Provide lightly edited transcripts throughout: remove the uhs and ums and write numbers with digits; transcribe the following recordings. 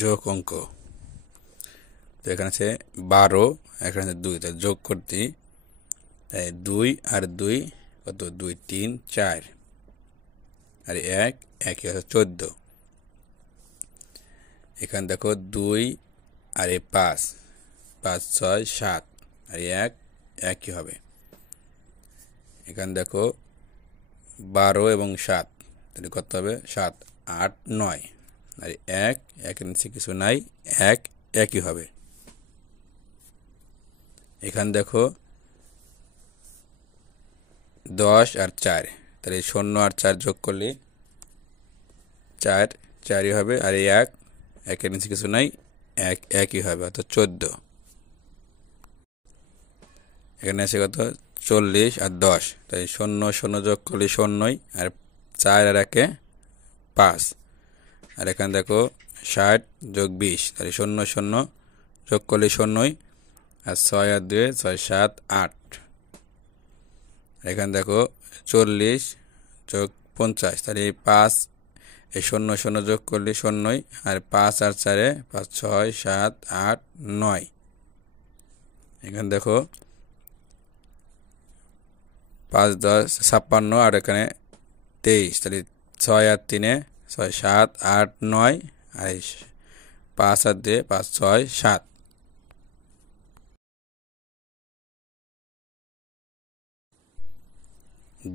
যোগ অঙ্ক। তো এখানে আছে 12, এখানে আছে 2, তাই যোগ করতে 2 আর 2 কত, 2 3 4 আর 1 1 হচ্ছে 14। এখানে দেখো 2 আর 5 5 6 7 আর 1 একই হবে। এখানে দেখো 12 এবং 7, তাহলে কত হবে, 7 8 9 আর 1 1 নিচে কিছু নাই, 1 একই হবে। এখানে দেখো 10 আর 4, তাহলে 0 আর 4 যোগ করলে 4 4ই হবে, আর 1 1 নিচে কিছু নাই, 1 একই হবে, অর্থাৎ 14। এখানে আছে কত, 40 আর 10, তাই 0 0 যোগ করলে 0ই, আর 4 আর 1 5। আর এখানে দেখো 60 যোগ 20, তাহলে 0 0 যোগ করলে 0ই, আর 6 আর 2 6 7 8। এখানে দেখো 40 যোগ 50, তাহলে 5 এই 0 0 যোগ করলে 0ই, আর 5 আর 4 5 6 7 8 9। এখানে দেখো 5 10 56, আর এখানে 23, তাহলে 6 আর 3 6 7 8 9, আর 5 আর 2 5 6 7।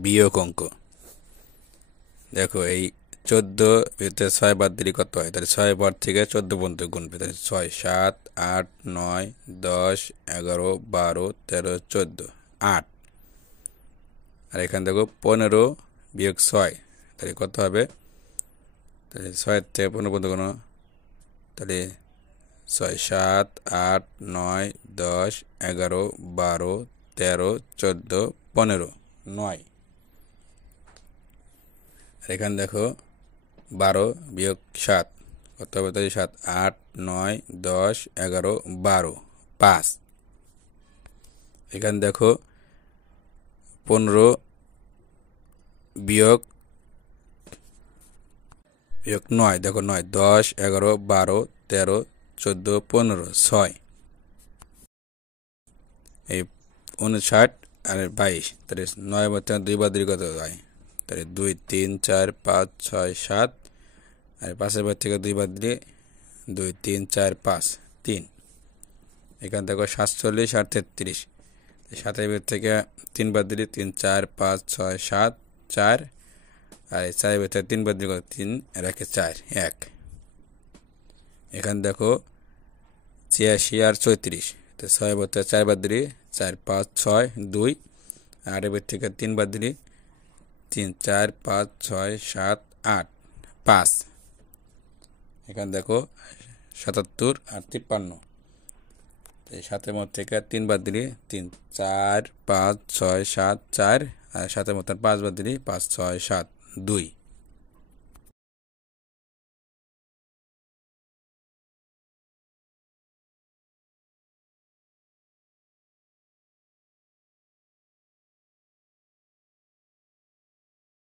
বিয়োগ অঙ্ক। দেখো এই 14 ভিতরে 6 বাদ দিলে কত হয়, তাহলে 6 পর থেকে 14 পর্যন্ত গুনবে, তাহলে 6 7 8 9 10 11 12 13 14 8। আর এখানে দেখো 15 বিয়োগ 6, তাহলে কত হবে, তাহলে 6 থেকে 15 পর্যন্ত কোনো, তাহলে 6 7 8 9 10 11 12 13 14 15 9। আর এখানে দেখো 12 বিয়োগ 7, কত হবে, তাহলে 7 8 9 10 11 12 5। এখানে দেখো 15 বিয়োগ 9, দেখো 9 10 11 12 13 14 15 6। এই 59 আর 22, তাহলে 9 মধ্যে 2 বাদ দিলে কত হয়, তাহলে 2 3 4 5 6 7, আর 5 এর থেকে 2 বাদ দিলে 2 3 4 5 3। এখান থেকে 47 আর 33, 7 থেকে 3 বাদ দিলে 3 4 5 6 7 4, আর 4 থেকে 3 বাদ দিলে 3 আর 1 4 1। এখানে দেখো 86 আর 34, তো 6 থেকে 4 বাদ দিলে 4 5 6 2, আর 8 থেকে 3 বাদ দিলে 3 4 5 6 7 8 5। এখানে দেখো 77 আর 53, এই 7 থেকে 3 বাদ দিলে 3 4 5 6 7 4, আর 7 5 বাদ দিলে 5 6 7 2।